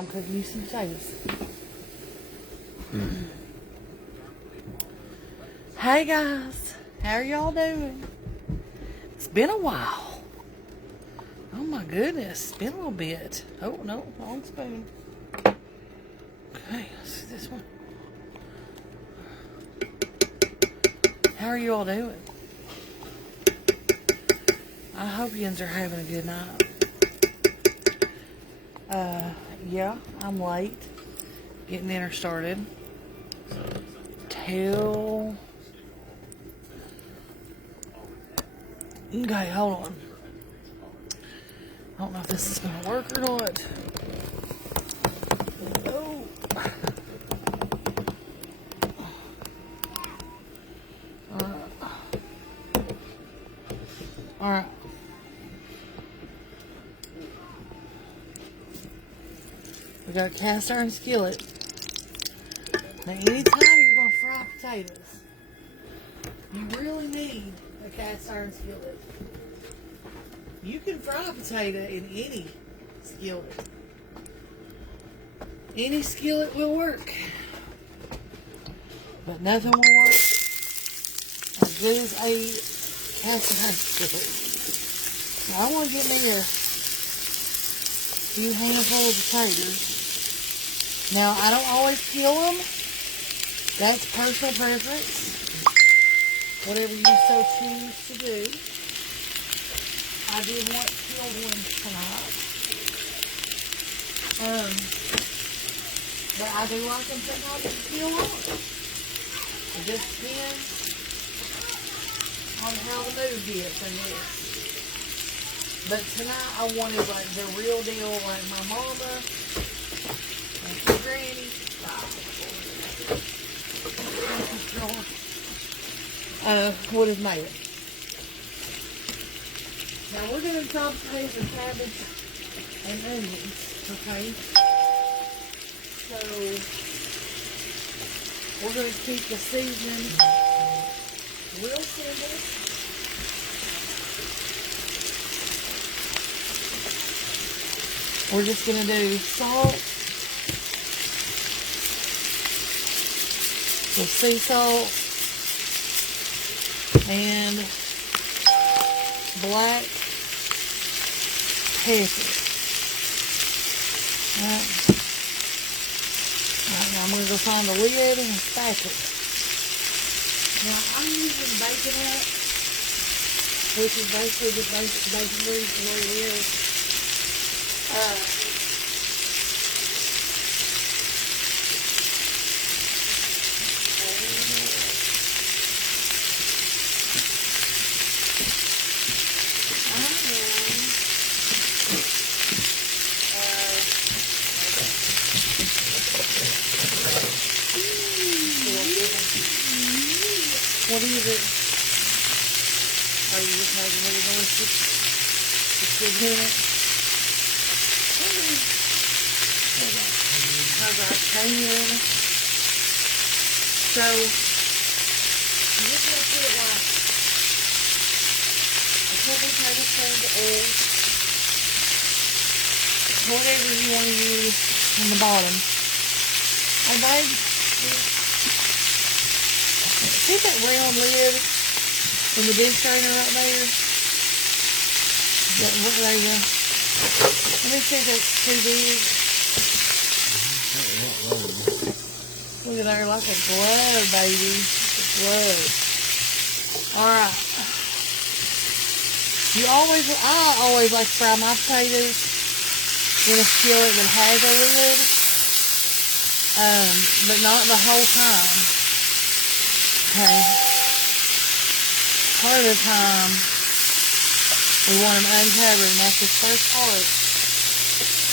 I'm cooking you some potatoes. Hey guys, how are y'all doing? It's been a while. Oh my goodness, it's been a little bit. Oh no, wrong spoon. Okay, let's see this one. How are you all doing? I hope yous are having a good night. Yeah, I'm late getting dinner started. Till... Okay, hold on. I don't know if this is going to work or not. Oh. Alright. We got a cast iron skillet. Now, anytime you're going to fry potatoes, you really need a cast iron skillet. You can fry a potato in any skillet. Any skillet will work. But nothing will work as good as a cast iron skillet. So I want to get me a few handfuls of taters. Now, I don't always kill them. That's personal preference. Whatever you so choose to do. I did want killed ones tonight. But I do like them sometimes to kill on. It just depends on how the mood gets in this. But tonight I wanted like the real deal, like my mama and my granny. Would have made it. Now we're going to chop potatoes and cabbage and onions, okay? So we're going to keep the seasoning real simple. We're just going to do salt, some sea salt, and black pepper. Alright. Alright, now I'm going to go find the lid and stack it. Now I'm using baconette, which is basically just bacon grease the way it is. What is it? Are you just making really delicious? Just good doing it? I got cayenne. So, you just want to put it like a couple tablespoons of oil. Whatever you want to use on the bottom. And babe, see that round lid in the big strainer right there? There you go. Let me see if that's too big. Look at there, like a glove, baby. Like a glove. Alright. I always like to fry my potatoes in a skillet that has a lid. But not the whole time. Okay. Part of the time, we want them uncovered, and that's the first part.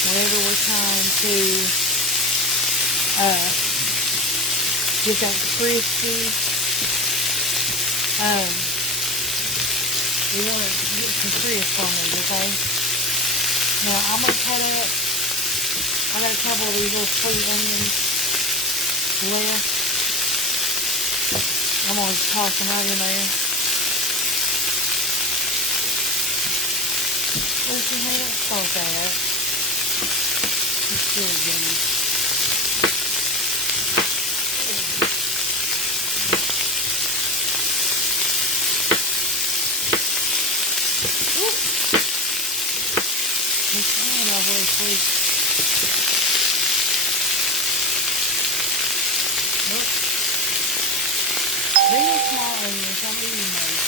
Whenever we're trying to get that crispy, we want to get some crisp on these, okay? Now, I'm going to cut up, I got a couple of these little sweet onions left. I'm going to toss them right in there. Where's your hand? So bad. It's really good. This hand over his sleep. Nope. Big and small onions, I'm eating those.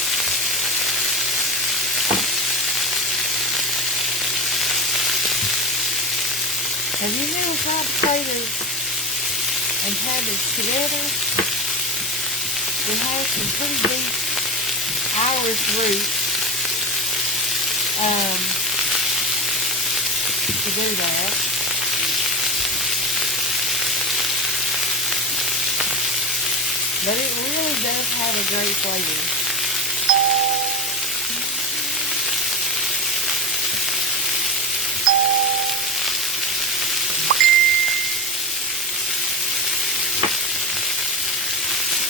Have you never fried potatoes and cabbage together? It has some pretty deep Irish roots to do that. But it really does have a great flavor.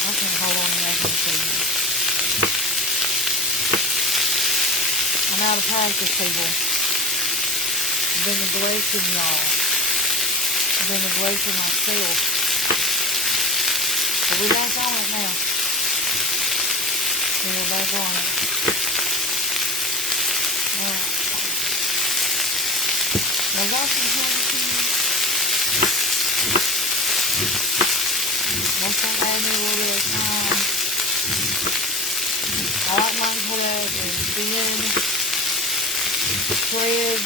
Okay, hold on and I can see. I'm out of practice, people. I've been neglecting y'all. I've been neglecting myself. But we're back on it now. We're back on it. Alright. Now watch some candy cheese. Once I add me a little bit of time. I like mine cut up in thin shreds.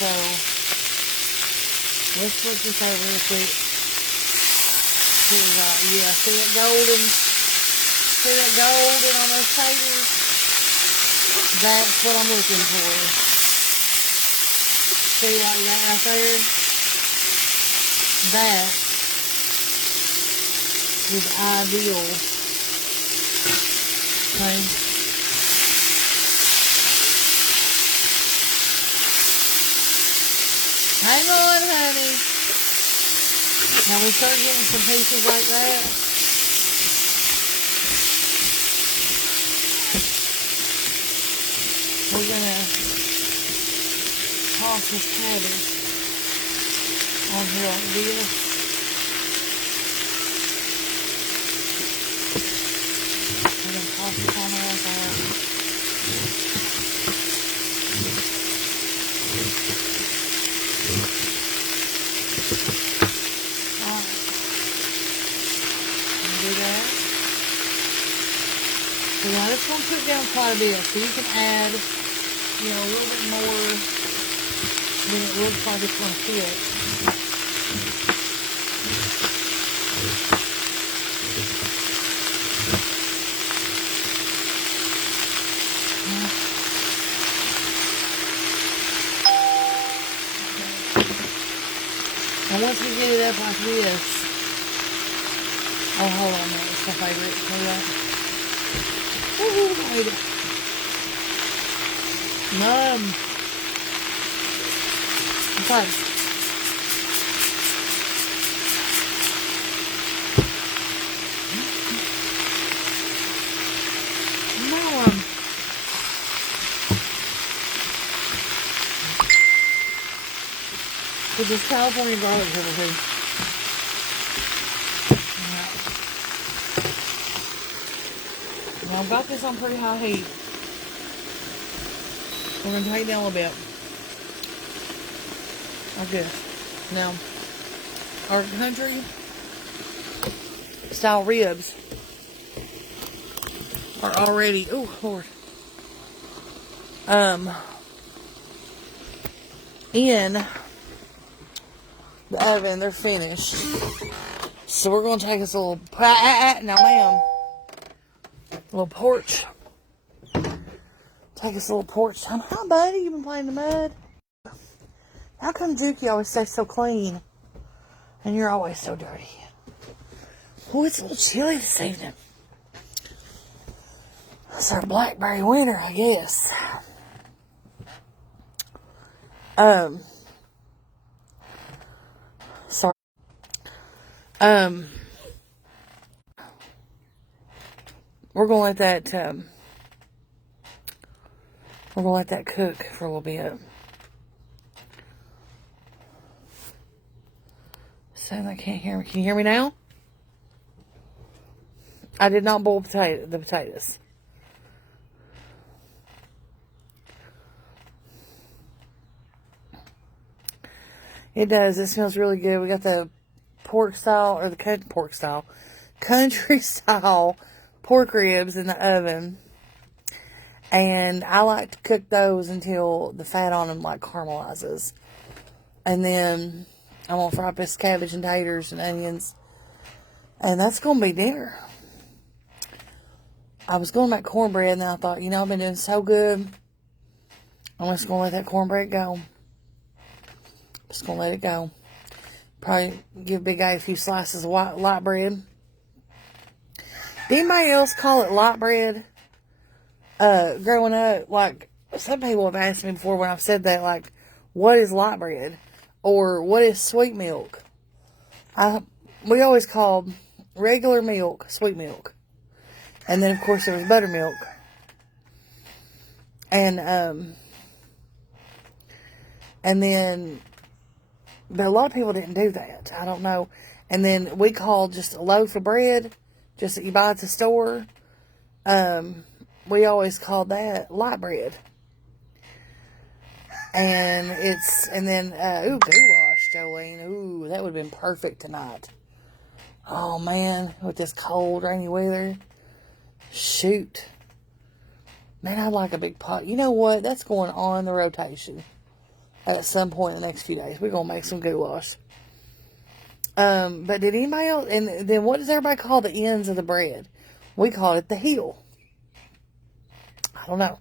So let's flip this over real quick. Yeah, see that golden? See that golden on those taters? That's what I'm looking for. See like that right there? That is ideal. Okay. Hang on, honey. Now we start getting some pieces like that. We're gonna toss this cabbage on here like this. We're gonna toss it on there like that. Do that. So now this one put down quite a bit, so you can add, a little bit more than it looks like it's going to fit. And once we get it up like this, oh, hold on, that's my favorite. See that? Ooh, wait. Okay. With this California garlic pepper too. Now I've got this on pretty high heat. We're going to take it down a little bit. Like this. Now, our country style ribs are already, oh Lord, in the oven. They're finished. So we're going to take us a little, now ma'am, a little porch. Take us a little porch time. Hi buddy, you been playing in the mud? How come Dookie always stays so clean? And you're always so dirty. Oh, it's a little chilly this evening. It's our blackberry winter, I guess. Sorry. We're gonna let that cook for a little bit. saying they can't hear me. Can you hear me now? I did not boil the potatoes. It does. It smells really good. We got the pork style, or the country style pork ribs in the oven. And I like to cook those until the fat on them like caramelizes. And then I'm going to fry up this cabbage and taters and onions. And that's going to be dinner. I was going to make cornbread, and then I thought, I've been doing so good. I'm just going to let that cornbread go. Just going to let it go. Probably give Big A few slices of light bread. Did anybody else call it light bread? Growing up, like, some people have asked me before when I've said that, like, what is light bread? Or what is sweet milk? We always called regular milk sweet milk. And then, of course, there was buttermilk. And then, but a lot of people didn't do that. I don't know. And then we called just a loaf of bread, just that you buy at the store. We always called that light bread. And then goulash, Jolene. Ooh, that would have been perfect tonight. Oh, man, with this cold, rainy weather. Shoot. Man, I'd like a big pot. You know what? That's going on the rotation. At some point in the next few days, we're going to make some goulash. But did anybody else, and then what does everybody call the ends of the bread? We call it the heel. I don't know.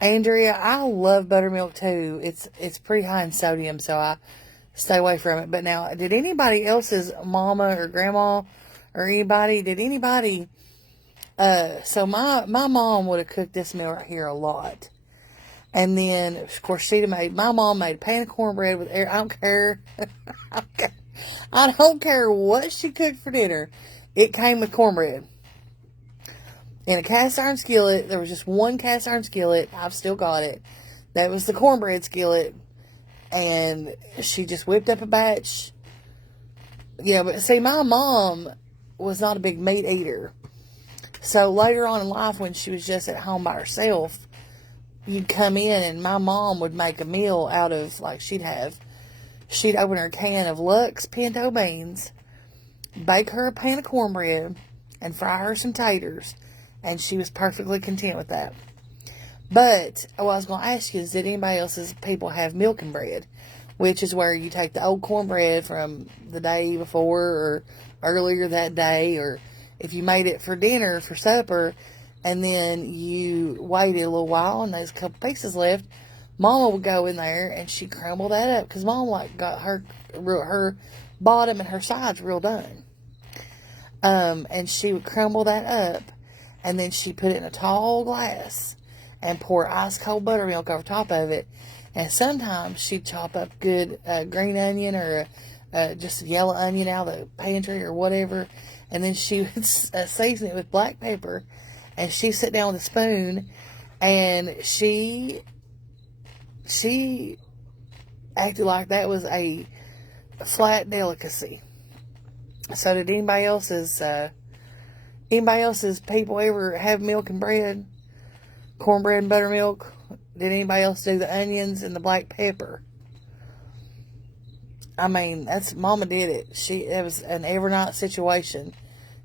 Andrea, I love buttermilk too. It's pretty high in sodium, so I stay away from it. But now, did anybody else's mama or grandma or anybody, so my mom would have cooked this meal right here a lot. And then, of course, my mom made a pan of cornbread with air. I don't care. I don't care what she cooked for dinner. It came with cornbread. In a cast iron skillet. There was just one cast iron skillet. I've still got it. That was the cornbread skillet. And she just whipped up a batch. Yeah, but see, my mom was not a big meat eater. So later on in life, when she was just at home by herself, you'd come in and my mom would make a meal out of, like, she'd open her can of Lux pinto beans, bake her a pan of cornbread, and fry her some taters. And she was perfectly content with that. But what I was going to ask you is, did anybody else's people have milking bread? Which is where you take the old cornbread from the day before or earlier that day, or if you made it for dinner, for supper, and then you waited a little while and there's a couple pieces left, Mama would go in there and she'd crumble that up, because Mom got her bottom and her sides real done. And she would crumble that up, and then she put it in a tall glass and pour ice cold buttermilk over top of it. And sometimes she'd chop up good green onion or just a yellow onion out of the pantry or whatever. And then she would season it with black pepper. And she'd sit down with a spoon. And she acted like that was a flat delicacy. So did anybody else's people ever have milk and bread? Cornbread and buttermilk? Did anybody else do the onions and the black pepper? I mean, Mama did it. It was an every night situation.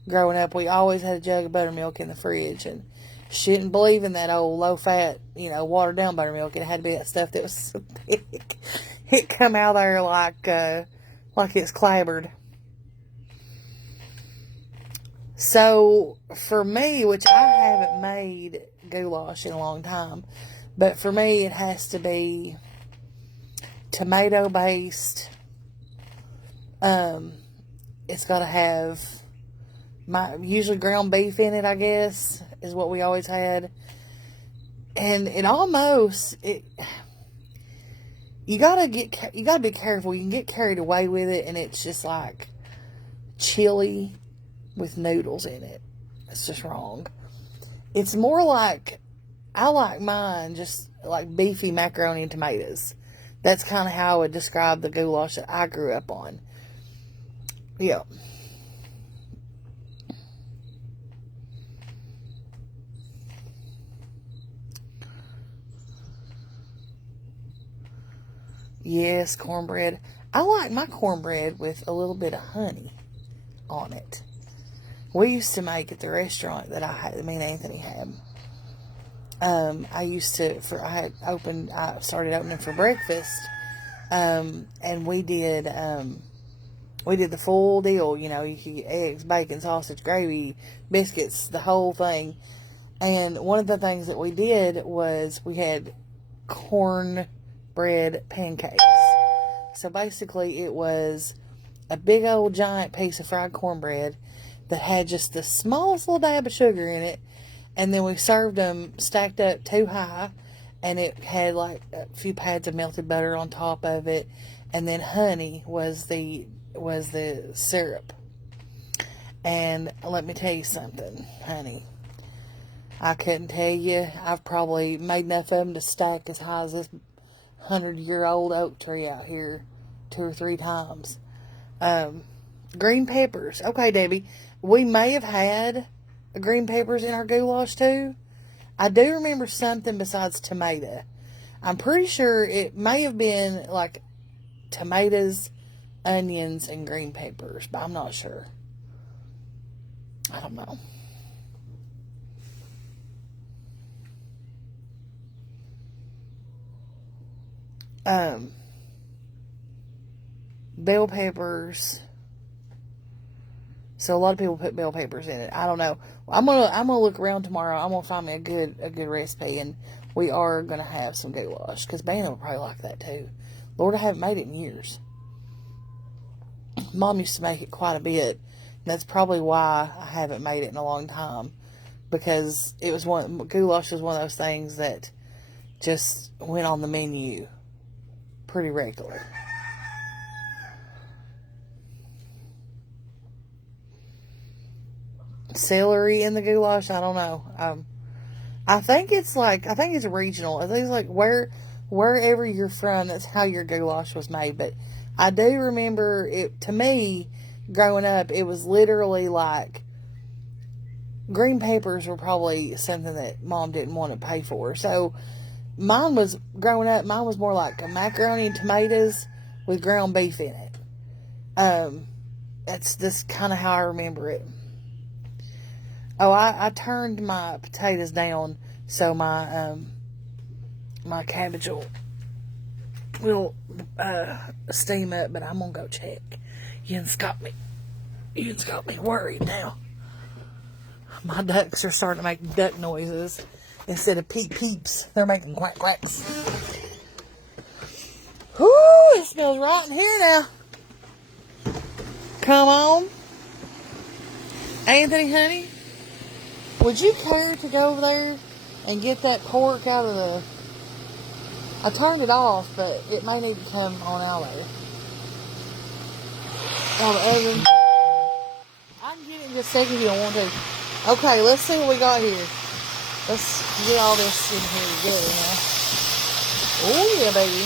Growing up, we always had a jug of buttermilk in the fridge, and she didn't believe in that old low fat, watered down buttermilk. It had to be that stuff that was so thick. It come out there like it's clabbered. So for me, which I haven't made goulash in a long time, but for me, it has to be tomato based. It's got to have usually ground beef in it, I guess, is what we always had. And you gotta be careful. You can get carried away with it, and it's just like chili with noodles in it. It's just wrong. It's more like I like mine just like beefy macaroni and tomatoes. That's kind of how I would describe the goulash that I grew up on. Yeah. Yes, cornbread. I like my cornbread with a little bit of honey on it. We used to make at the restaurant that me and Anthony had. I started opening for breakfast. And we did the full deal, you know, you could get eggs, bacon, sausage, gravy, biscuits, the whole thing. And one of the things that we did was we had cornbread pancakes. So basically it was a big old giant piece of fried cornbread that had just the smallest little dab of sugar in it. And then we served them stacked up too high. And it had like a few pads of melted butter on top of it. And then honey was the syrup. And let me tell you something, honey. I couldn't tell you. I've probably made enough of them to stack as high as this 100-year-old oak tree out here 2 or 3 times. Green peppers. Okay, Debbie. We may have had green peppers in our goulash too. I do remember something besides tomato. I'm pretty sure it may have been like tomatoes, onions, and green peppers, but I'm not sure. I don't know. Bell peppers. So a lot of people put bell peppers in it. I don't know. I'm gonna look around tomorrow. I'm gonna find me a good recipe, and we are gonna have some goulash because Bannon will probably like that too. Lord, I haven't made it in years. Mom used to make it quite a bit. And that's probably why I haven't made it in a long time, because goulash was one of those things that just went on the menu pretty regular. Celery in the goulash, I don't know. I think it's regional. I think it's like wherever you're from, that's how your goulash was made. But I do remember it, to me, growing up, it was literally like green peppers were probably something that Mom didn't want to pay for. So mine was more like a macaroni and tomatoes with ground beef in it. That's just kind of how I remember it. Oh, I turned my potatoes down so my cabbage will steam up, but I'm gonna go check. Ian's got me worried now. My ducks are starting to make duck noises instead of peep peeps. They're making quack quacks. Whoo! It smells right in here now. Come on, Anthony, honey. Would you care to go over there and get that pork out of the... I turned it off, but it may need to come on out of there. Out of the oven. I can get it in just a second if you don't want to. Okay, let's see what we got here. Let's get all this in here together now. Oh yeah, baby.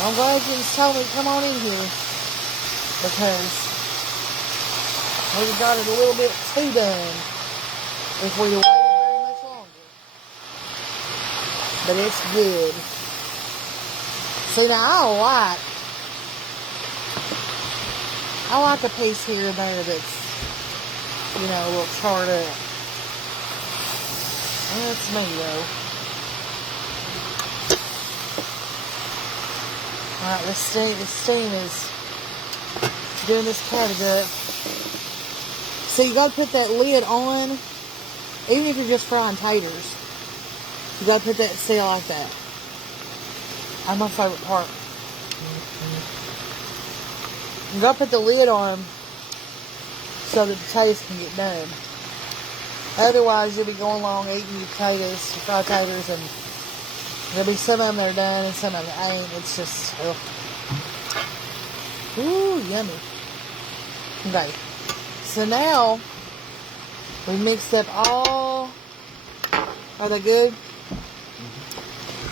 I'm glad you just told me to come on in here, because we got it a little bit too done if we waited very much longer. But it's good. See, now I like a piece here and there that's, a little charred up. That's me though. Alright, this steam is doing this catgut. So you gotta put that lid on, even if you're just frying taters. You gotta put that seal like that. That's my favorite part. You gotta put the lid on so that the potatoes can get done. Otherwise, you'll be going along eating your potatoes, your fried taters, and there'll be some of them that are done and some of them ain't. It's just, ooh, yummy. Okay. So now, we mixed up all Are they good?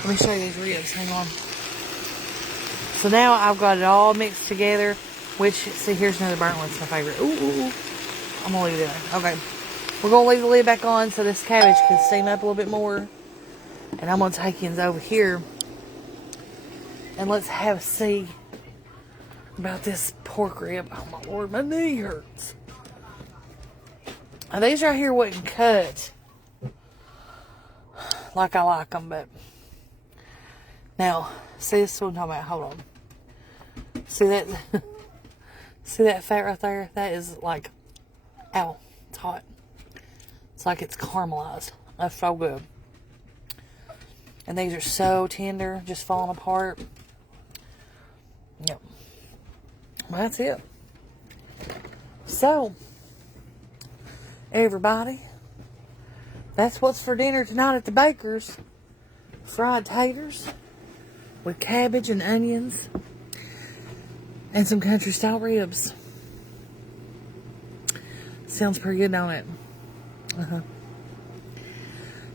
Let me show you these ribs. Hang on. So now I've got it all mixed together. Which, see, here's another burnt one. It's my favorite. Ooh. I'm going to leave it there. Okay. We're going to leave the lid back on so this cabbage can steam up a little bit more. And I'm going to take you over here. And let's have a see about this pork rib. Oh, my Lord. My knee hurts. Now, these right here wasn't cut like I like them, but now, see this is what I'm talking about. Hold on. See that? See that fat right there? That is like, ow, it's hot. It's like it's caramelized. That's so good. And these are so tender, just falling apart. Yep. Well, that's it. So, everybody, that's what's for dinner tonight at the baker's. Fried taters with cabbage and onions and some country style ribs. Sounds pretty good, don't it?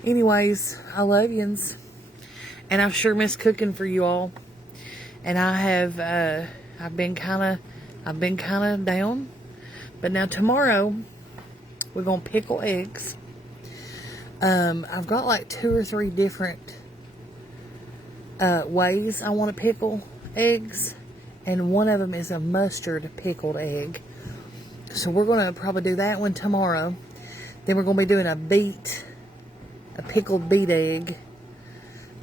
Anyways, I love yous, and I've sure missed cooking for you all. And I have, I've been kind of down. But now tomorrow we're gonna pickle eggs. I've got like 2 or 3 different ways I want to pickle eggs, and one of them is a mustard pickled egg. So we're gonna probably do that one tomorrow. Then we're gonna be doing a pickled beet egg,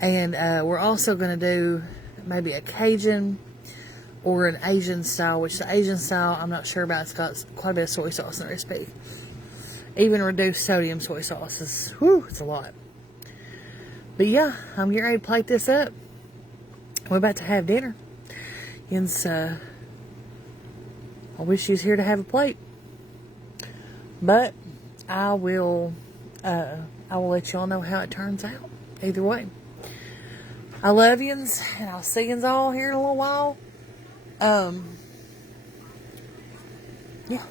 and we're also gonna do maybe a Cajun or an Asian style, which the Asian style I'm not sure about. It's got quite a bit of soy sauce in the recipe. Even reduced sodium soy sauce is, whew, it's a lot. But yeah, I'm getting ready to plate this up. We're about to have dinner. And so, I wish you was here to have a plate. But I will let y'all know how it turns out. Either way. I love yous, and I'll see yous all here in a little while. Yeah.